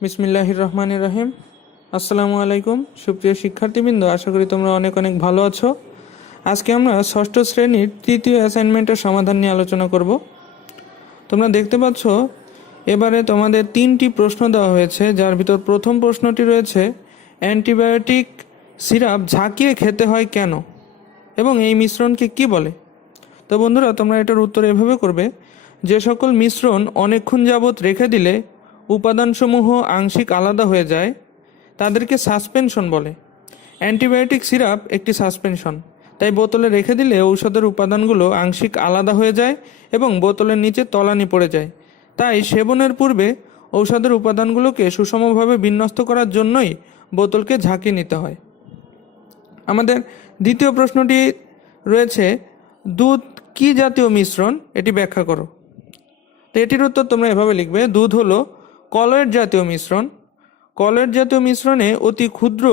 বিসমিল্লাহির রহমানির রহিম। আসসালামু আলাইকুম সুপ্রিয় শিক্ষার্থীবৃন্দ, আশা করি তোমরা অনেক অনেক ভালো আছো। আজকে আমরা ষষ্ঠ শ্রেণীর তৃতীয় অ্যাসাইনমেন্টের সমাধান নিয়ে আলোচনা করব। তোমরা দেখতে পাচ্ছ এবারে তোমাদের 3টি প্রশ্ন দেওয়া হয়েছে, যার ভিতর প্রথম প্রশ্নটি রয়েছে অ্যান্টিবায়োটিক সিরাপ ঝাঁকিয়ে খেতে হয় কেন এবং এই মিশ্রণকে কি বলে। তো বন্ধুরা, তোমরা এটার উত্তর এভাবে করবে: যে সকল মিশ্রণ অনেকক্ষণ যাবৎ রেখে দিলে উপাদানসমূহ আংশিক আলাদা হয়ে যায় তাদেরকে সাসপেনশন বলে। অ্যান্টিবায়োটিক সিরাপ একটি সাসপেনশন, তাই বোতলে রেখে দিলে ঔষধের উপাদানগুলো আংশিক আলাদা হয়ে যায় এবং বোতলের নিচে তলানি পড়ে যায়। তাই সেবনের পূর্বে ঔষধের উপাদানগুলোকে সুষমভাবে বিন্যস্ত করার জন্যই বোতলকে ঝাঁকিয়ে নিতে হয়। আমাদের দ্বিতীয় প্রশ্নটি রয়েছে দুধ কি জাতীয় মিশ্রণ, এটি ব্যাখ্যা করো। তো এটির উত্তর তোমরা এভাবে লিখবে: দুধ হলো কলয়েড জাতীয় মিশ্রণ। কলয়েড জাতীয় মিশ্রণে অতি ক্ষুদ্র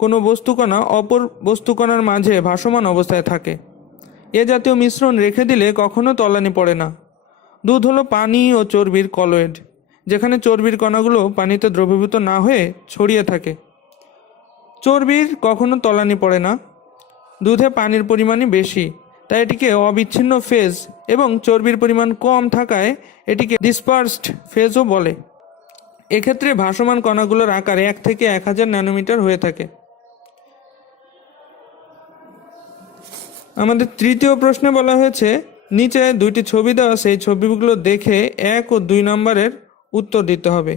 কোনো বস্তুকণা অপর বস্তুকণার মাঝে ভাসমান অবস্থায় থাকে। এ জাতীয় মিশ্রণ রেখে দিলে কখনো তলানি পড়ে না। দুধ হলো পানি ও চর্বির কলয়েড, যেখানে চর্বির কণাগুলো পানিতে দ্রবীভূত না হয়ে ছড়িয়ে থাকে। চর্বির কখনো তলানি পড়ে না। দুধে পানির পরিমাণই বেশি, তাই এটিকে অবিচ্ছিন্ন ফেজ এবং চর্বির পরিমাণ কম থাকায় এটিকে ডিসপার্সড ফেজও বলে। এক্ষেত্রে ভাসমান কণাগুলোর আকার 1 থেকে 1000 ন্যানোমিটার হয়ে থাকে। আমাদের তৃতীয় প্রশ্নে বলা হয়েছে নিচে 2টি ছবি দেওয়া, সেই ছবিগুলো দেখে 1 ও 2 নম্বরের উত্তর দিতে হবে।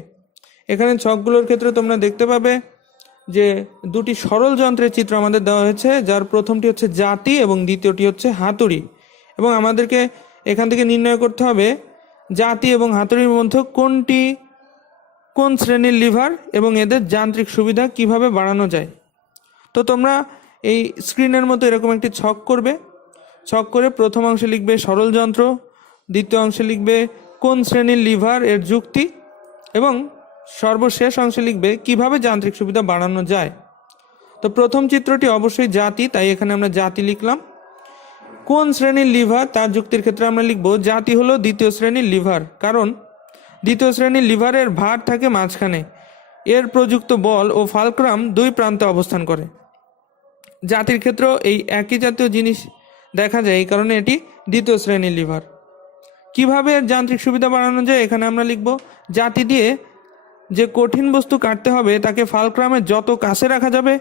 এখানে ছকগুলোর ক্ষেত্রে তোমরা দেখতে পাবে যে 2টি সরল যন্ত্রের চিত্র আমাদের দেওয়া হয়েছে, যার প্রথমটি হচ্ছে জাতি এবং দ্বিতীয়টি হচ্ছে হাতুড়ি। এবং আমাদেরকে এখান থেকে নির্ণয় করতে হবে জাতি এবং হাতুড়ির মধ্যে কোন শ্রেণীর লিভার এবং এদের যান্ত্রিক সুবিধা কিভাবে বাড়ানো যায়। তো তোমরা এই স্ক্রিনের মতো এরকম একটি ছক করবে। ছক করে প্রথম অংশে লিখবে সরল যন্ত্র, দ্বিতীয় অংশে লিখবে কোন শ্রেণীর লিভার এর যুক্তি, এবং সর্বশেষ অংশে লিখবে কিভাবে যান্ত্রিক সুবিধা বাড়ানো যায়। তো প্রথম চিত্রটি অবশ্যই জাতি, তাই এখানে আমরা জাতি লিখলাম। কোন শ্রেণীর লিভার তার যুক্তির ক্ষেত্রে আমরা লিখব জাতি হলো দ্বিতীয় শ্রেণীর লিভার, কারণ দ্বিতীয় শ্রেণীর লিভারের ভার থাকে মাঝখানে। এর প্রযুক্ত বল ও ফালক্রাম 2 প্রান্তে অবস্থান করে। জাতির ক্ষেত্রেও এই একই জাতীয় জিনিস দেখা যায়, এই কারণে এটি দ্বিতীয় শ্রেণীর লিভার। কিভাবে এর যান্ত্রিক সুবিধা বাড়ানো যায়, এখানে আমরা লিখব জাতি দিয়ে যে কঠিন বস্তু কাটতে হবে তাকে ফালক্রামের যত কাছে রাখা যাবে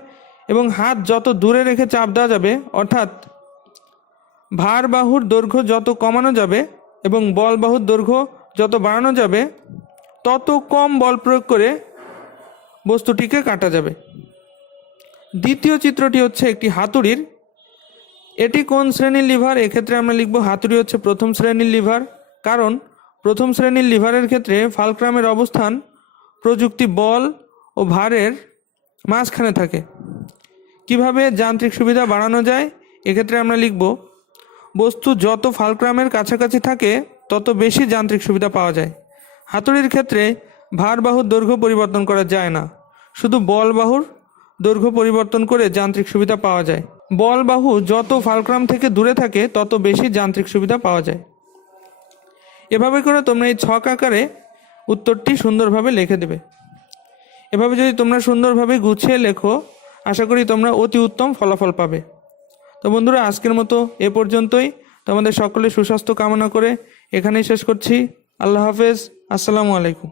এবং হাত যত দূরে রেখে চাপ দেওয়া যাবে, অর্থাৎ ভার বাহুর দৈর্ঘ্য যত কমানো যাবে এবং বল বাহুর দৈর্ঘ্য যত বাড়ানো যাবে, তত কম বল প্রয়োগ করে বস্তুটিকে কাটা যাবে। দ্বিতীয় চিত্রটি হচ্ছে একটি হাতুড়ির। এটি কোন শ্রেণীর লিভার, এক্ষেত্রে আমরা লিখব হাতুড়ি হচ্ছে প্রথম শ্রেণীর লিভার, কারণ প্রথম শ্রেণীর লিভারের ক্ষেত্রে ফালক্রামের অবস্থান প্রযুক্তি বল ও ভারের মাঝখানে থাকে। কিভাবে যান্ত্রিক সুবিধা বাড়ানো যায়, এক্ষেত্রে আমরা লিখব বস্তু যত ফালক্রামের কাছাকাছি থাকে তত বেশি যান্ত্রিক সুবিধা পাওয়া যায়। হাতুড়ির ক্ষেত্রে ভার বাহুর দৈর্ঘ্য পরিবর্তন করা যায় না, শুধু বল বাহুর দৈর্ঘ্য পরিবর্তন করে যান্ত্রিক সুবিধা পাওয়া যায়। বল বাহু যত ফালক্রাম থেকে দূরে থাকে তত বেশি যান্ত্রিক সুবিধা পাওয়া যায়। এভাবে করে তোমরা এই ছক আকারে উত্তরটি সুন্দরভাবে লিখে দেবে। এভাবে যদি তোমরা সুন্দরভাবে গুছিয়ে লেখো, আশা করি তোমরা অতি উত্তম ফলাফল পাবে। তো বন্ধুরা, আজকের মতো এ পর্যন্তই। তোমাদের সকলের সুস্বাস্থ্য কামনা করে এখানেই শেষ করছি। আল্লাহ হাফেজ। আসসালামু আলাইকুম।